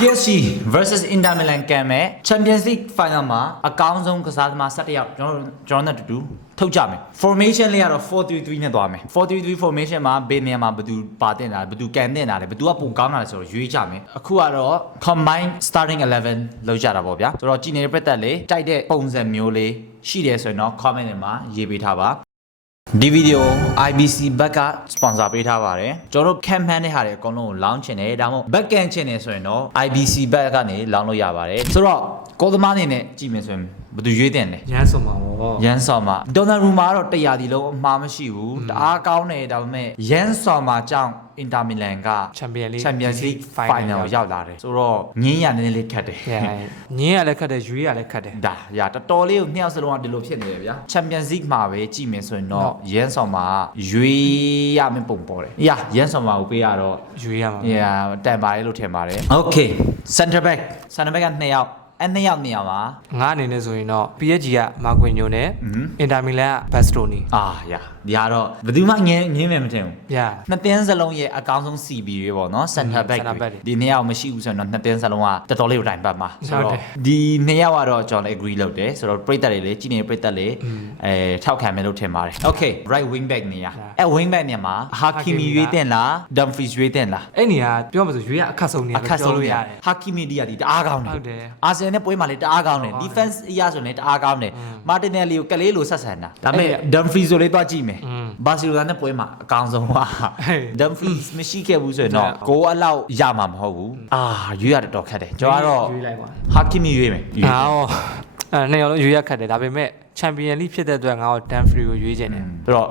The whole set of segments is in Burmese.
PSG versus Inter Milan ကံမဲ့ Champions League Final မှာအကောင်းဆုံးကစားသမား17ယောက်ကျွန်တော်နဲ့တူထုတ်ကြမယ် formation လေးကတော့ 4-3-3 နဲ့သွားမယ် 4-3-3 formation မှာဘယ်နေရာမှာဘယ်သူပါတင်တာဘယ်သူကန်တင်တာလဲဘယ်သူကပိုကောင်းတာလဲဆိုတော့ရွေးကြမယ်အခုကတော့ combine starting 11လောက်ကြတာပေါ့ဗျာဆိုတော့ကြည်နေတဲ့ပြတ်သက်လေးတိုက်တဲ့ပုံစံမျိုးလေးရှိတယ်ဆိုရင်တော့ comment တွေမှာရေးပေးထားပါဒီဗီဒီယို IBC ဘက်က sponsor ပေးထားပါတယ်ကျွန်တော်တို့ campaign နဲ့ဟာတွေအကုန်လုံးကို launch ချင်တယ်ဒါမှမဟုတ် back end ချင်တယ်ဆိုရင်တော့ IBC ဘက်ကနေ launch လုပ်ရပါတယ်ဆိုတော့ကိုသမားအနေနဲ့ကြည့်မယ်ဆိုရင်ဘယ်သူရွေးတင်လဲရန်ဆောင်ပါဗောရန်ဆောင်ပါဒေါ်နာရူမာကတော့100ဒီလုံးအမှားမရှိဘူးတအားကောင်းတယ်ဒါပေမဲ့ရန်ဆောင်ပါကြောင့်အင်တာမီလန်က Champions League Final ကိုရောက်လာတယ်ဆိုတော့ငင်းရနည်းနည်းလေးခတ်တယ်ငင်းရလည်းခတ်တယ်ရွေးရလည်းခတ်တယ်ဒါရတော်တော်လေးကိုနှစ်ယောက်စလုံးကဒီလိုဖြစ်နေတယ်ဗျာ Champions League မှာပဲကြည့်မယ်ဆိုရင်တော့ရန်ဆောင်ပါရွေးရမယ့်ပုံပေါ်တယ်ရန်ဆောင်ပါကိုပေးရတော့ရွေးရမှာတန်ပါတယ်လို့ထင်ပါတယ် Okay center back က2ယောက်နှစ်ယောက်နေရာမှာငါအနေနဲ့ဆိုရင်တော့ PSG ကမာကွင်ညိုနဲ့အင်တာမီလန်ကဘတ်စတိုနီဒီကတော့ဘယ်သူမှငင်းမယ်မထင်ဘူးနှစ်သင်းစလုံးရဲ့အကောင်းဆုံး CB တွေပေါ့နော် center back ဒီနှစ်ယောက်မရှိဘူးဆိုရင်တော့နှစ်သင်းစလုံးကတော်တော်လေးကိုတိုင်ပတ်မှာဆိုတော့ဒီနှစ်ယောက်ကတော့ကျွန်တော်လည်း agree လုပ်တယ်ဆိုတော့ပရိသတ်တွေလည်းကြည်နေတဲ့ပရိသတ်တွေထောက်ခံမယ်လို့ထင်ပါတယ် Okay right wing back နေရာwing back နေရာမှာ Hakimi ရွေးတင်လား Dumfries ရွေးတင်လားအဲ့နေရာပြောမှဆိုရွေးရအခက်ဆုံးနေရာပြောလို့ရတယ် Hakimi ဒီကဒီတအားကောင်းတယ်ဟုတ်တယ်အာဆင်နဲ့ပွဲမှာလည်းတအားကောင်းတယ် defense အရာဆိုရင်တအားကောင်းတယ် Martinelli ကိုကလေးလိုဆက်ဆံတာဒါပေမဲ့ Dumfries ဆိုလေးတွားကြည့်မယ်ဘာစီလိုနာနဲ့ပွဲမှာအကောင်းဆုံးပါ Dumfries မရှိခဲ့ဘူးဆိုရင်တော့ကိုအလောက်ရမှာမဟုတ်ဘူးရွေးရတော်ခက်တယ်ကျွန်တော်ကတော့ Hakimi ရွေးမယ်နှစ်ယောက်လုံးရွေးရခတ်တယ်ဒါပေမဲ့ချန်ပီယံလိဖြစ်တဲ့အတွက်ငါတို့ဒန်ဖရီကိုရွေးချင်တယ်ဆိုတော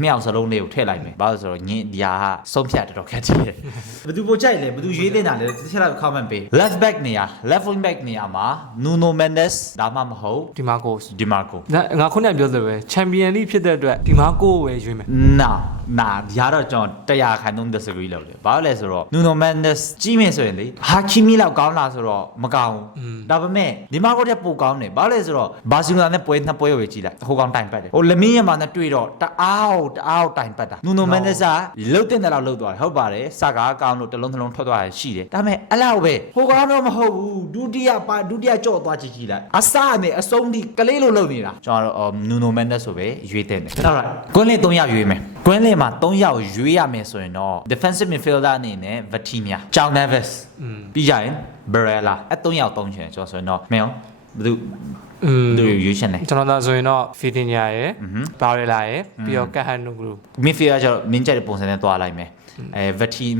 ့နှစ်ယောက်စလုံးလေးကိုထည့်လိုက်မယ်ဘာလို့ဆိုတော့ညင်ဒီဟာဆုံးဖြတ်တော်ခက်တယ်ဘယ်သူပိုကြိုက်လဲဘယ်သူရွေးတင်တာလဲတစ်ချက်လောက် comment ပေး left back နေရာ left wing back နေရာမှာ Nuno Mendes ဒါမှမဟုတ် ဒီမာကိုငါခုနကပြောသလိုပဲချန်ပီယံလိဖြစ်တဲ့အတွက်ဒီမာကိုကိုပဲရွေးမယ်နာဒီကတော့ကျွန်တော်100% disagree လုပ်တယ်ဘာလို့လဲဆိုတော့ Nuno Mendes ကြီးမယ်ဆိုရင်လေ Hakimi လောက်ကောင်းလားဆိုတော့မကောင်းဘူးဒါပေမဲ့ဒီမာကိုတက်ပိုကောင်းတယ်ဘာလို့လဲဆိုတော့ဘာစီလိုနာနဲ့ပွဲနှစ်ပွဲကိုကြည့်လိုက်ဟိုကောင်တိုင်ပတ်တယ်ဟိုလမင်းရမာနဲ့တွေ့တော့တအားတိုင်ပတ်တာ Nuno Mendes ကလှုပ်တဲ့တဲ့လောက်လှုပ်သွားတယ်ဟုတ်ပါတယ်စကားကောင်းလို့တစ်လုံးထွက်သွားရရှိတယ်ဒါပေမဲ့အဲ့လောက်ပဲဟိုကောင်တော့မဟုတ်ဘူးဒုတိယကြော့သွားကြည့်လိုက်အစနဲ့အဆုံးထိကလေးလိုလုပ်နေတာကျွန်တော်တော့ Nuno Mendes ဆိုပဲရွေးတဲ့တယ်ဟုတ်လားကွင်းလေး3ယောက်ရွေးမယ်ကွင်းလေးမှာ3ယောက်ရွေးရမယ်ဆိုရင်တော့ defensive midfielder အနေနဲ့ Vitinha, João Neves ပြီးကြရင် Barella အဲ့3ယောက်3ချင်ကျွန်တော်ဆိုရင်တော့မင်းဘယ်သူရွေးချင်လဲကျွန်တော်ဆိုရင်တော့ Vitinha ရယ် Barella ရယ်ပြီးတော့ Calhanoglu midfield ကျတော့မင်းကြတဲ့ပုံစံနဲ့တွားလိုက်မယ်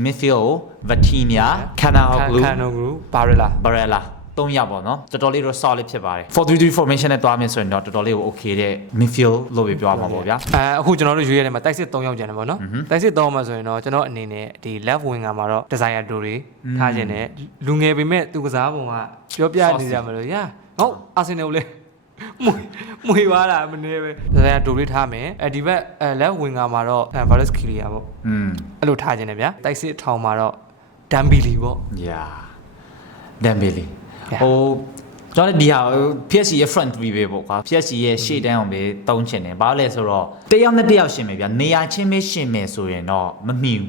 midfield Vitinha, Calhanoglu, Barella 3ယောက်ပေါ့နော်တော်တော်လေးတော့ solid ဖြစ်ပါတယ် 4-3-3 formation နဲ့တွားမယ်ဆိုရင်တော့တော်တော်လေးကို okay တဲ့ midfield လို့ပြောရမှာပေါ့ဗျာအခုကျွန်တော်တို့ရွေးရတယ်မှာတိုက်စစ်3ယောက်ကျန်တယ်ပေါ့နော်တိုက်စစ်3မှာဆိုရင်တော့ကျွန်တော်အနေနဲ့ဒီ left winger မှာတော့ desire တို့တွေထားခြင်းနဲ့လူငယ်ပေမဲ့သူကစားပုံကပြောပြနေကြမလို့ဟုတ်အာဆင်နယ်ကိုလည်းမွေသွားတာမနေပဲdesire တို့တွေထားမယ်ဒီဘက် left winger မှာတော့ Varis Kilia ပေါ့အဲ့လိုထားခြင်းနဲ့ဗျာတိုက်စစ်ထောင်မှာတော့ Dembele ပေါ့Dembeleဟိုကျွန်တော်ဒီဟာ PSG ရဲ့ front three ပဲပေါ့ကွာ PSG ရဲ့ရှေ့တန်းအောင်ပဲတုံးချင်တယ်ဘာလို့လဲဆိုတော့တယောက်နဲ့တယောက်ရှင်မယ်ဗျာနေရာချင်းပဲရှင်မယ်ဆိုရင်တော့မမီဘူ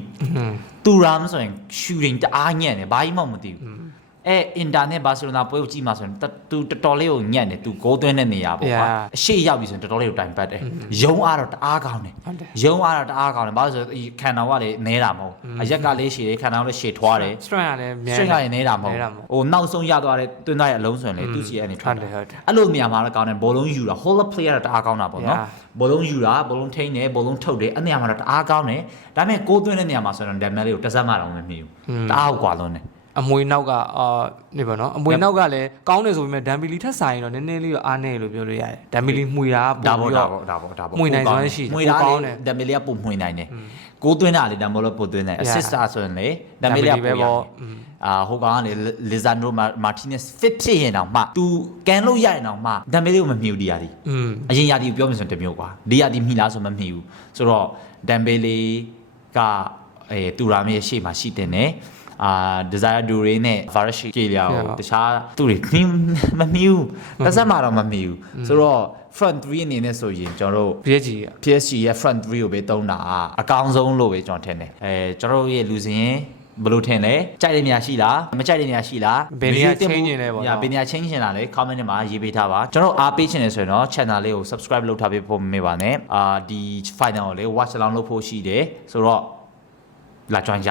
းတူရာမဆိုရင် shooting တအားညံ့တယ်ဘာကြီးမှမသိဘူးအင်တာနဲ့ဘာစီလိုနာပွဲကိုကြည့်မှာဆိုရင်သူတော်တော်လေးကိုညံ့တယ်သူဂိုးသွင်းတဲ့နေရာပေါ့ကွာအရှိရောက်ပြီဆိုရင်တော်တော်လေးကိုတိုင်ပတ်တယ်ယုံအားတော့တအားကောင်းတယ်ဘာလို့ဆိုခန္ဓာကလည်းနဲတာမဟုတ်အရက်ကလေးရှည်တယ်ခန္ဓာကလည်းရှည်ထွားတယ် strength ကလည်းstrength ကလည်းနဲတာမဟုတ်ဟိုနောက်ဆုံးရသွားတဲ့တွင်းသားရဲ့အလုံးဆိုရင်လေသူစီကနေထွက်တယ်အဲ့လိုနေရာမှာလည်းကောင်းတယ်ဘောလုံးယူတာ whole player တအားကောင်းတာပေါ့နော်ဘောလုံးယူတာဘောလုံးထိန်းတယ်ဘောလုံးထုတ်တယ်အဲ့နေရာမှာတော့တအားကောင်းတယ်ဒါပေမဲ့ကိုးသွင်းတဲ့နေရာမှာဆိုတော့ Dembele ကိုတစ်စက်မှတော့မမီဘူးတအားကိုကွာလုံးတယ်အမွေနောက်ကနေပါနော်အမွေနောက်ကလည်းကောင်းတယ်ဆိုပေမဲ့ဒမ်ဘီလီထက်ဆိုင်တော့နည်းနည်းလေးအားနည်းလို့ပြောလို့ရတယ်ဒမ်ဘီလီမှွေတာဒါပေါ့မှွေနိုင်စွမ်းရှိတယ်မှွေတာကောင်းတယ်ဒမ်ဘီလီကပုံမှွေနိုင်တယ်ကိုးသွင်းတာလေဒါမှမဟုတ်ပို့သွင်းတယ် assist ဆိုရင်လေဒမ်ဘီလီကပို့ရတယ်ဟိုကောင်ကလေ Lisandro Martinez fit ဖြစ်ရင်တော့မှ तू ကန်လို့ရရင်တော့မှဒမ်ဘီလီကိုမမြူဒီယာဒီအရင်ယာဒီကိုပြောမယ်ဆိုရင်တမျိုးကွာဒီယာဒီမိလားဆိုမမြူဆိုတော့ဒမ်ဘီလီကတူရာမေရဲ့ရှေ့မှာရှိတဲ့နဲ့desire ဒူတွေနဲ့ Varis Kilia ကိုတခြားသူတွေမမီဘူးတစ်စက်မှတော့မမီဘူးဆိုတော့ front 3အနေနဲ့ဆိုရင်ကျွန်တော်တို့ PSG ရဲ့ front 3ကိုပဲတုံးတာအကောင်းဆုံးလို့ပဲကျွန်တော်ထင်တယ်ကျွန်တော်တို့ရဲ့လူစင်း ဘယ်လိုထင်လဲကြိုက်တဲ့နေရာရှိလားမကြိုက်တဲ့နေရာရှိလား ဘယ်နေရာချင်းနေလဲပေါ့ ညာဘယ်နေရာချင်းချင်တာလဲ comment ထဲမှာရေးပေးထားပါကျွန်တော်အားပေးချင်တယ်ဆိုရင်တော့ channel လေးကို subscribe လုပ်ထားပေးဖို့မမေ့ပါနဲ့ဒီ final ကိုလေ watch along လုပ်ဖို့ရှိတယ်ဆိုတော့လာ join ကြ